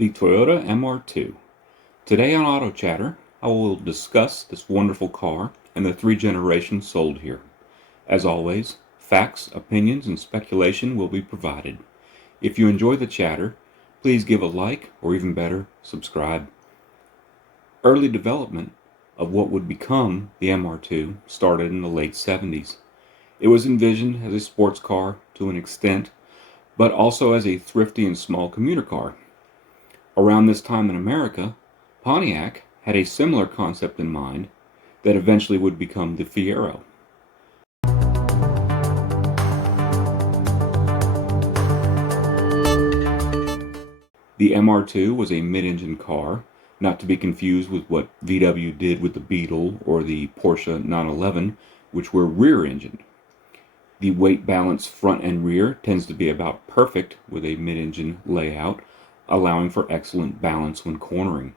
The Toyota MR2. Today on Auto Chatter, I will discuss this wonderful car and the 3 generations sold here. As always, facts, opinions, and speculation will be provided. If you enjoy the chatter, please give a like, or even better, subscribe. Early development of what would become the MR2 started in the late 70s. It was envisioned as a sports car to an extent, but also as a thrifty and small commuter car. Around this time in America, Pontiac had a similar concept in mind that eventually would become the Fiero. The MR2 was a mid-engine car, not to be confused with what VW did with the Beetle or the Porsche 911, which were rear-engined. The weight balance front and rear tends to be about perfect with a mid-engine layout, allowing for excellent balance when cornering.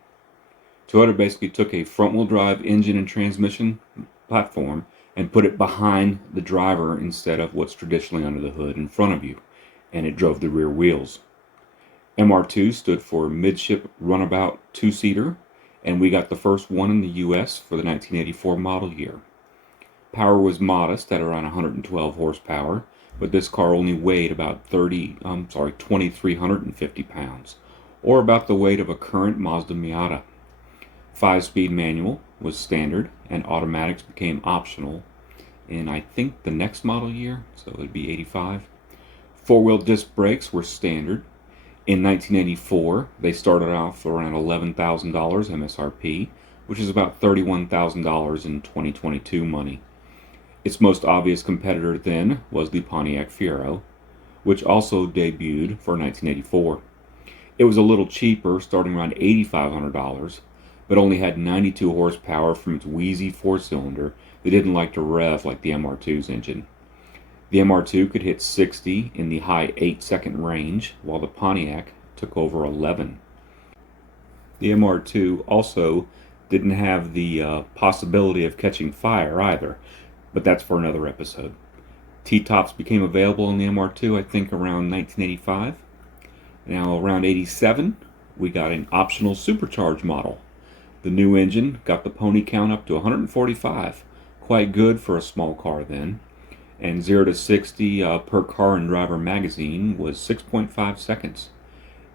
Toyota basically took a front-wheel drive engine and transmission platform and put it behind the driver instead of what's traditionally under the hood in front of you, and it drove the rear wheels. MR2 stood for midship runabout two-seater, and we got the first one in the US for the 1984 model year. Power was modest at around 112 horsepower, but this car only weighed about 2,350 pounds, or about the weight of a current Mazda Miata. 5-speed manual was standard, and automatics became optional in, I think, the next model year, so it would be 85. 4-wheel disc brakes were standard. In 1984, they started off around $11,000 MSRP, which is about $31,000 in 2022 money. Its most obvious competitor then was the Pontiac Fiero, which also debuted for 1984. It was a little cheaper, starting around $8,500, but only had 92 horsepower from its wheezy 4-cylinder that didn't like to rev like the MR2's engine. The MR2 could hit 60 in the high 8-second range, while the Pontiac took over 11. The MR2 also didn't have the possibility of catching fire either, but that's for another episode. T-tops became available in the MR2, I think, around 1985. Now, around 87, we got an optional supercharged model. The new engine got the pony count up to 145, quite good for a small car then, and 0 to 60 per Car and Driver magazine was 6.5 seconds.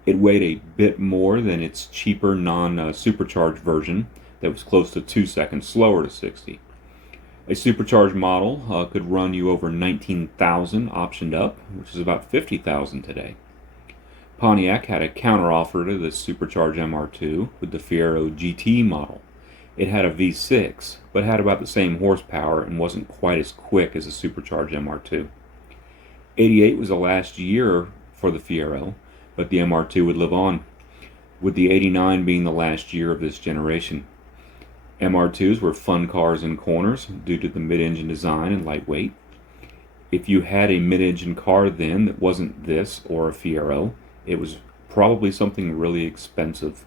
It weighed a bit more than its cheaper non-supercharged version that was close to 2 seconds slower to 60. A supercharged model could run you over 19,000 optioned up, which is about 50,000 today. Pontiac had a counteroffer to the supercharged MR2 with the Fiero GT model. It had a V6, but had about the same horsepower and wasn't quite as quick as a supercharged MR2. 88 was the last year for the Fiero, but the MR2 would live on, with the 89 being the last year of this generation. MR2s were fun cars in corners due to the mid-engine design and lightweight. If you had a mid-engine car then that wasn't this or a Fiero, it was probably something really expensive.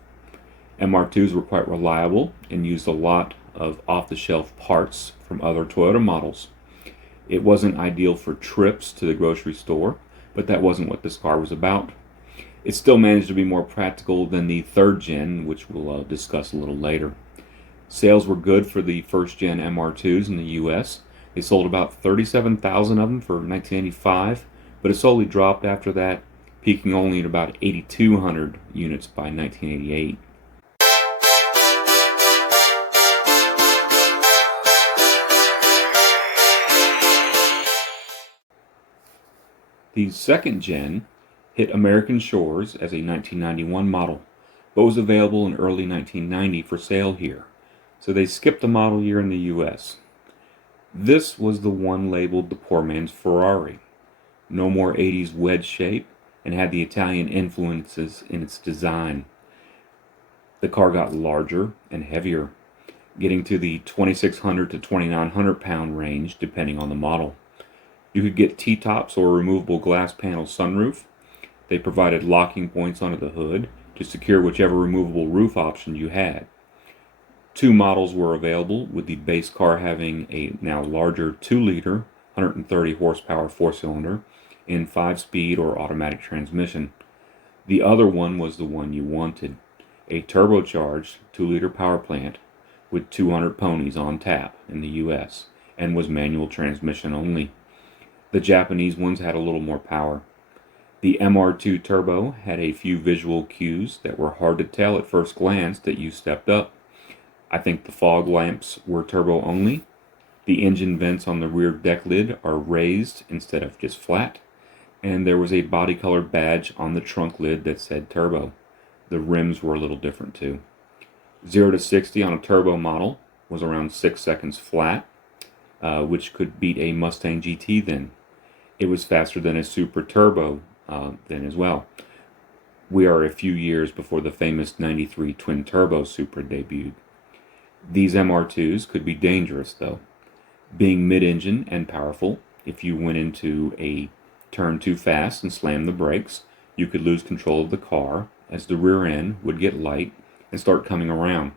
MR2s were quite reliable and used a lot of off-the-shelf parts from other Toyota models. It wasn't ideal for trips to the grocery store, but that wasn't what this car was about. It still managed to be more practical than the 3rd gen, which we'll discuss a little later. Sales were good for the 1st-gen MR2s in the US. They sold about 37,000 of them for 1985, but it slowly dropped after that, peaking only at about 8,200 units by 1988. The 2nd gen hit American shores as a 1991 model, but was available in early 1990 for sale here, so they skipped the model year in the US. This was the one labeled the poor man's Ferrari. No more 80s wedge shape, and had the Italian influences in its design. The car got larger and heavier, getting to the 2,600 to 2,900 pound range depending on the model. You could get T-tops or a removable glass panel sunroof. They provided locking points under the hood to secure whichever removable roof option you had. 2 models were available, with the base car having a now larger 2-liter, 130 horsepower 4-cylinder in 5-speed or automatic transmission. The other one was the one you wanted, a turbocharged 2-liter power plant with 200 ponies on tap in the US and was manual transmission only. The Japanese ones had a little more power. The MR2 Turbo had a few visual cues that were hard to tell at first glance that you stepped up. I think the fog lamps were turbo only. The engine vents on the rear deck lid are raised instead of just flat. And there was a body color badge on the trunk lid that said turbo. The rims were a little different too. 0 to 60 on a turbo model was around 6 seconds flat, which could beat a Mustang GT then. It was faster than a Super Turbo then as well. We are a few years before the famous 93 twin turbo Supra debuted. These MR2s could be dangerous though. Being mid-engine and powerful, if you went into a turn too fast and slammed the brakes, you could lose control of the car as the rear end would get light and start coming around.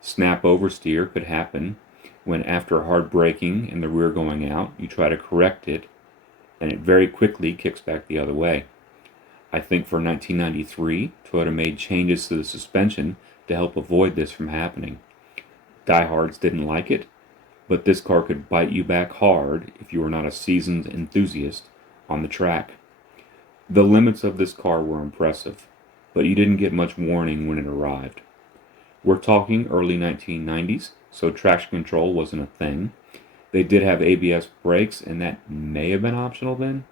Snap oversteer could happen when, after hard braking and the rear going out, you try to correct it and it very quickly kicks back the other way. I think for 1993, Toyota made changes to the suspension to help avoid this from happening. Diehards didn't like it, but this car could bite you back hard if you were not a seasoned enthusiast on the track. The limits of this car were impressive, but you didn't get much warning when it arrived. We're talking early 1990s, so traction control wasn't a thing. They did have ABS brakes, and that may have been optional then.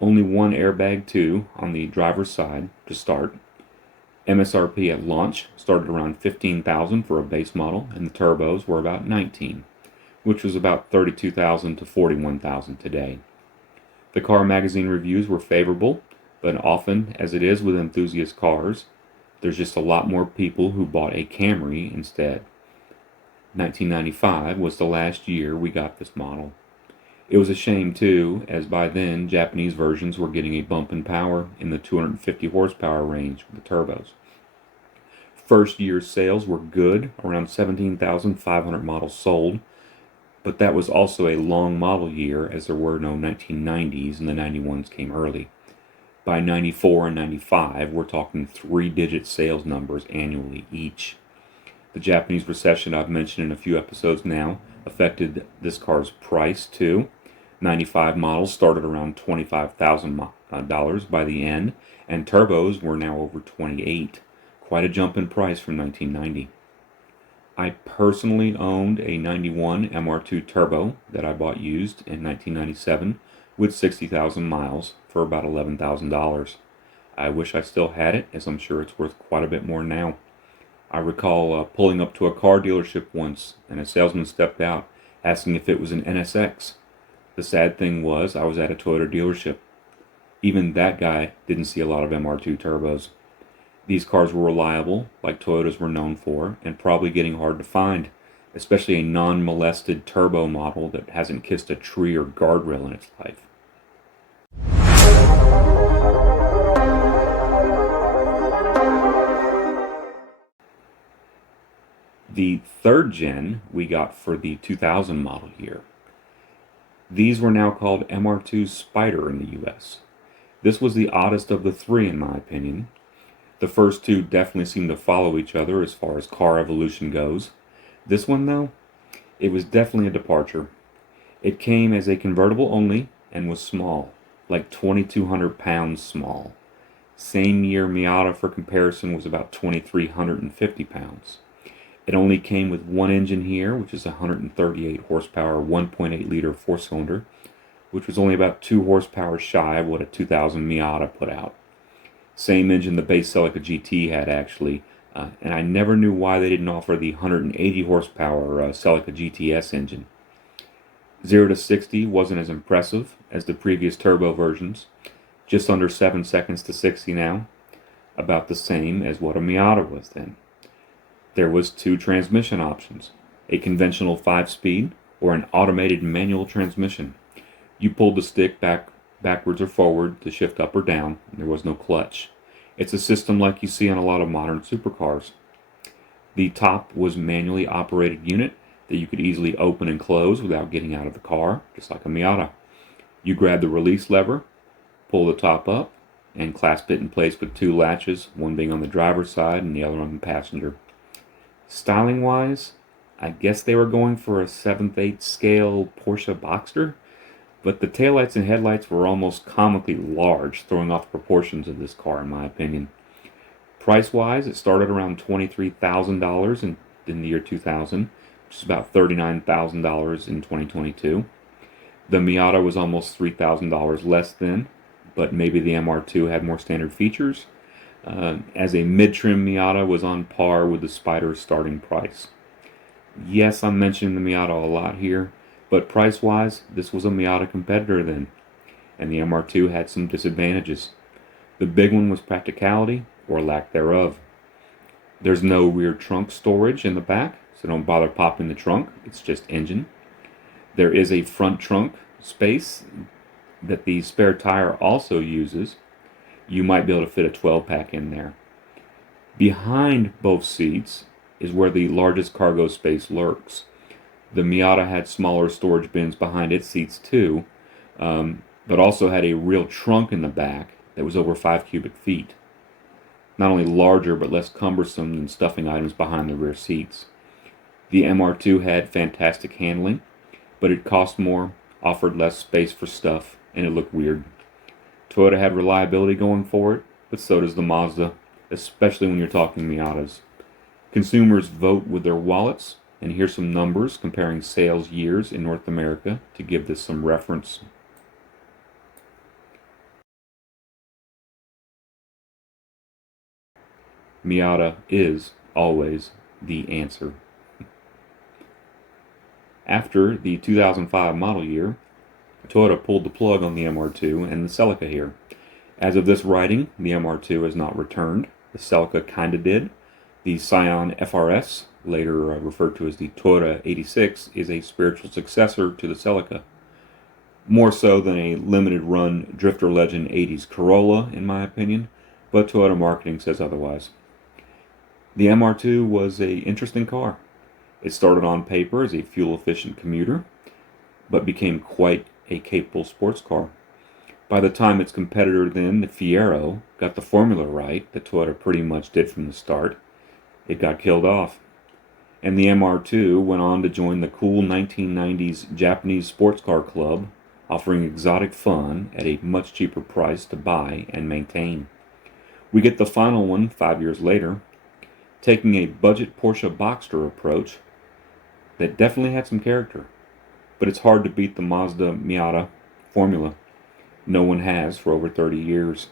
Only one airbag too on the driver's side to start. MSRP at launch started around $15,000 for a base model, and the turbos were about $19,000, which was about $32,000 to $41,000 today. The car magazine reviews were favorable, but often, as it is with enthusiast cars, there's just a lot more people who bought a Camry instead. 1995 was the last year we got this model. It was a shame too, as by then Japanese versions were getting a bump in power in the 250 horsepower range with the turbos. First year sales were good, around 17,500 models sold, but that was also a long model year as there were no 1990s and the 91s came early. By 94 and 95, we're talking 3-digit sales numbers annually each. The Japanese recession I've mentioned in a few episodes now affected this car's price too. 95 models started around $25,000 by the end, and turbos were now over $28,000. Quite a jump in price from 1990. I personally owned a 91 MR2 Turbo that I bought used in 1997 with 60,000 miles for about $11,000. I wish I still had it, as I'm sure it's worth quite a bit more now. I recall pulling up to a car dealership once, and a salesman stepped out asking if it was an NSX. The sad thing was I was at a Toyota dealership. Even that guy didn't see a lot of MR2 turbos. These cars were reliable, like Toyotas were known for, and probably getting hard to find, especially a non-molested turbo model that hasn't kissed a tree or guardrail in its life. The third gen we got for the 2000 model year. These were now called MR2 Spider in the US. This was the oddest of the three in my opinion. The first two definitely seem to follow each other as far as car evolution goes. This one though, it was definitely a departure. It came as a convertible only and was small, like 2,200 pounds small. Same year Miata for comparison was about 2,350 pounds. It only came with one engine here, which is a 138 horsepower, 1.8 liter four-cylinder, which was only about 2 horsepower shy of what a 2000 Miata put out. Same engine the base Celica GT had actually, and I never knew why they didn't offer the 180 horsepower Celica GTS engine. 0 to 60 wasn't as impressive as the previous turbo versions, just under 7 seconds to 60 now, about the same as what a Miata was then. There was 2 transmission options, a conventional 5-speed or an automated manual transmission. You pulled the stick backwards or forward to shift up or down, and there was no clutch. It's a system like you see on a lot of modern supercars. The top was manually operated unit that you could easily open and close without getting out of the car, just like a Miata. You grab the release lever, pull the top up, and clasp it in place with two latches, one being on the driver's side and the other on the passenger. Styling wise, I guess they were going for a 7/8 scale Porsche Boxster, but the taillights and headlights were almost comically large, throwing off the proportions of this car in my opinion. Price wise, it started around $23,000 in the year 2000, which is about $39,000 in 2022. The Miata was almost $3,000 less then, but maybe the MR2 had more standard features. As a mid-trim Miata was on par with the Spider's starting price. Yes, I'm mentioning the Miata a lot here, but price-wise, this was a Miata competitor then, and the MR2 had some disadvantages. The big one was practicality, or lack thereof. There's no rear trunk storage in the back, so don't bother popping the trunk, it's just engine. There is a front trunk space that the spare tire also uses. You might be able to fit a 12-pack in there. Behind both seats is where the largest cargo space lurks. The Miata had smaller storage bins behind its seats too, but also had a real trunk in the back that was over 5 cubic feet. Not only larger but less cumbersome than stuffing items behind the rear seats. The MR2 had fantastic handling, but it cost more, offered less space for stuff, and it looked weird. Toyota had reliability going for it, but so does the Mazda, especially when you're talking Miatas. Consumers vote with their wallets, and here's some numbers comparing sales years in North America to give this some reference. Miata is always the answer. After the 2005 model year, Toyota pulled the plug on the MR2 and the Celica here. As of this writing, the MR2 has not returned. The Celica kinda did. The Scion FRS, later referred to as the Toyota 86, is a spiritual successor to the Celica. More so than a limited run drifter legend 80s Corolla, in my opinion, but Toyota marketing says otherwise. The MR2 was an interesting car. It started on paper as a fuel-efficient commuter, but became quite a capable sports car. By the time its competitor then, the Fiero, got the formula right that Toyota pretty much did from the start, it got killed off. And the MR2 went on to join the cool 1990s Japanese sports car club, offering exotic fun at a much cheaper price to buy and maintain. We get the final one 5 years later, taking a budget Porsche Boxster approach that definitely had some character. But it's hard to beat the Mazda Miata formula. No one has for over 30 years.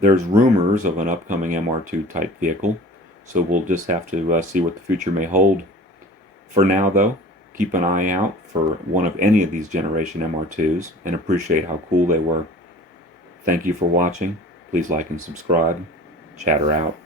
There's rumors of an upcoming MR2 type vehicle, so we'll just have to see what the future may hold. For now, though, keep an eye out for one of any of these generation MR2s and appreciate how cool they were. Thank you for watching. Please like and subscribe. Chatter out.